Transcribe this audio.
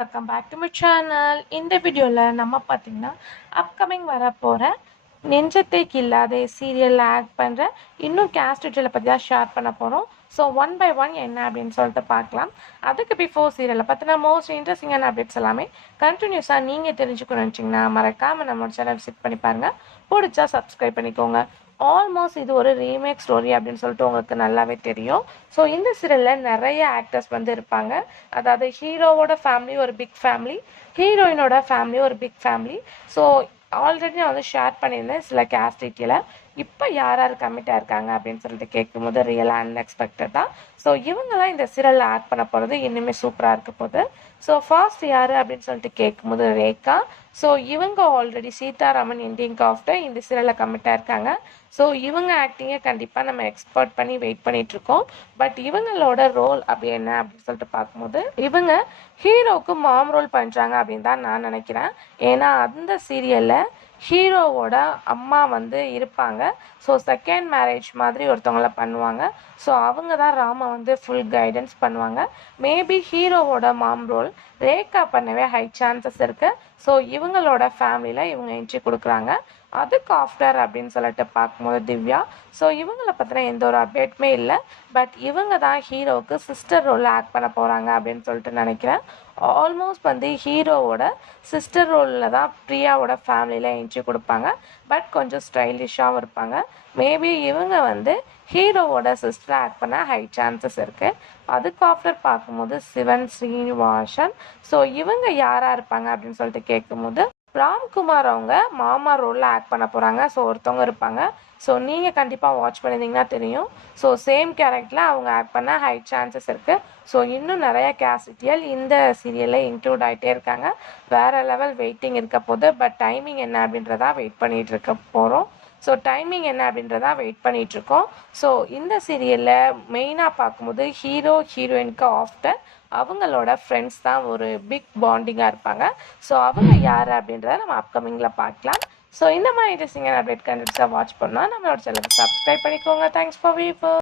Welcome back to my channel. இந்த வீடியோவில் நம்ம பார்த்தீங்கன்னா அப்கமிங் வரப்போகிற நெஞ்சத்தை கில்லாதே சீரியலில் ஆக்ட் பண்ணுற இன்னும் கேஸ்ட் டீட்டெயிலை பற்றி தான் ஷேர் பண்ண போகிறோம். ஸோ ஒன் பை ஒன் என்ன அப்படின்னு சொல்லிட்டு பார்க்கலாம். அதுக்கு பிஃபோர் சீரியலை பற்றின மோஸ்ட் இன்ட்ரெஸ்டிங்கான அப்டேட்ஸ் எல்லாமே கண்டினியூஸாக நீங்கள் தெரிஞ்சுக்கணும்னு நினச்சிங்கன்னா மறக்காமல் நம்மளோட சேனல் விசிட் பண்ணி பாருங்கள். பிடிச்சா சப்ஸ்கிரைப் பண்ணிக்கோங்க. ஆல்மோஸ்ட் இது ஒரு ரீமேக் ஸ்டோரி அப்படின்னு சொல்லிட்டு உங்களுக்கு நல்லாவே தெரியும். ஸோ இந்த சீரியலில் நிறைய ஆக்டர்ஸ் வந்து இருப்பாங்க. அதாவது ஹீரோவோட ஃபேமிலி ஒரு பிக் ஃபேமிலி, ஹீரோயினோட ஃபேமிலி ஒரு பிக் ஃபேமிலி. ஸோ ஆல்ரெடி நான் வந்து ஷேர் பண்ணியிருந்தேன் சில கேஸ்ட் டீட்டெயிலை. இப்போ யார் யார் கமிட்டாக இருக்காங்க அப்படின்னு சொல்லிட்டு கேட்கும்போது ரியலாக அன்எக்ஸ்பெக்டட் தான். ஸோ இவங்க தான் இந்த சீரியலில் ஆட் பண்ண போகிறது இன்னுமே சூப்பராக இருக்க போகுது. ஸோ ஃபர்ஸ்ட் யார் அப்படின்னு சொல்லிட்டு கேட்கும்போது ரேகா. ஸோ இவங்க ஆல்ரெடி சீதாராமன் இண்டியன் ஆஃப்டர் இந்த சீரியலில் கமிட்டாக இருக்காங்க. ஸோ இவங்க ஆக்டிங்கை கண்டிப்பாக நம்ம எக்ஸ்பெக்ட் பண்ணி வெயிட் பண்ணிகிட்ருக்கோம். பட் இவங்களோட ரோல் அப்படி என்ன அப்படின்னு சொல்லிட்டு பார்க்கும்போது இவங்க ஹீரோவுக்கு மாம் ரோல் பண்ணுறாங்க அப்படின்னு தான் நான் நினைக்கிறேன். ஏன்னா அந்த சீரியலில் ஹீரோவோட அம்மா வந்து இருப்பாங்க. ஸோ செகண்ட் மேரேஜ் மாதிரி ஒருத்தவங்கள பண்ணுவாங்க. ஸோ அவங்க தான் ராமா வந்து ஃபுல் கைடன்ஸ் பண்ணுவாங்க. மேபி ஹீரோவோட மாம் ரோல் ரேகா பண்ணவே ஹை சான்சஸ் இருக்குது. ஸோ இவங்களோட ஃபேமிலியில் இவங்க என்ட்ரி கொடுக்குறாங்க. அதுக்கு ஆஃப்டர் அப்படின்னு சொல்லிட்டு பார்க்கும்போது திவ்யா. ஸோ இவங்களை பற்றின எந்த ஒரு அப்டேட்டுமே இல்லை. பட் இவங்க தான் ஹீரோவுக்கு சிஸ்டர் ரோலில் ஆக்ட் பண்ண போகிறாங்க அப்படின்னு சொல்லிட்டு நினைக்கிறேன். ஆல்மோஸ்ட் வந்து ஹீரோவோட சிஸ்டர் ரோலில் தான் பிரியாவோட ஃபேமிலியில் என்ட்ரி கொடுப்பாங்க. பட் கொஞ்சம் ஸ்டைலிஷாகவும் இருப்பாங்க. மேபி இவங்க வந்து ஹீரோவோட சிஸ்டர் ஆக்ட் பண்ண ஹை சான்சஸ் இருக்குது. அதுக்கு ஆஃப்டர் பார்க்கும்போது சிவன் ஸ்ரீனிவாசன். ஸோ இவங்க யாராக இருப்பாங்க அப்படின்னு சொல்லிட்டு கேட்கும்போது ராம்குமார் அவங்க மாமா ரோலில் ஆக்ட் பண்ண போகிறாங்க. ஸோ ஒருத்தவங்க இருப்பாங்க. ஸோ நீங்கள் கண்டிப்பாக வாட்ச் பண்ணியிருந்தீங்கன்னா தெரியும். ஸோ சேம் கேரக்டரில் அவங்க ஆக்ட் பண்ண ஹை சான்சஸ் இருக்குது. ஸோ இன்னும் நிறைய கேஸ்டியல் இந்த சீரியலில் இன்க்ளூட் ஆகிட்டே இருக்காங்க. வேறு லெவல் வெயிட்டிங் இருக்க போது. பட் டைமிங் என்ன அப்படின்றதா வெயிட் பண்ணிகிட்டு இருக்க போகிறோம். ஸோ டைமிங் என்ன அப்படின்றதா வெயிட் பண்ணிகிட்ருக்கோம். ஸோ இந்த சீரியலில் மெயினாக பார்க்கும்போது ஹீரோ ஹீரோயினுக்கு ஆஃப்டர் அவங்களோட ஃப்ரெண்ட்ஸ் தான் ஒரு பிக் பாண்டிங்காக இருப்பாங்க. ஸோ அவங்க யார் அப்படின்றத நம்ம அப்கமிங்கில் பார்க்கலாம். ஸோ இந்த மாதிரி இன்ட்ரெஸ்டிங்கான அப்டேட் கண்டிப்பாக வாட்ச் பண்ணால் நம்மளோட சேனலுக்கு சப்ஸ்கிரைப் பண்ணிக்கோங்க. Thanks for view.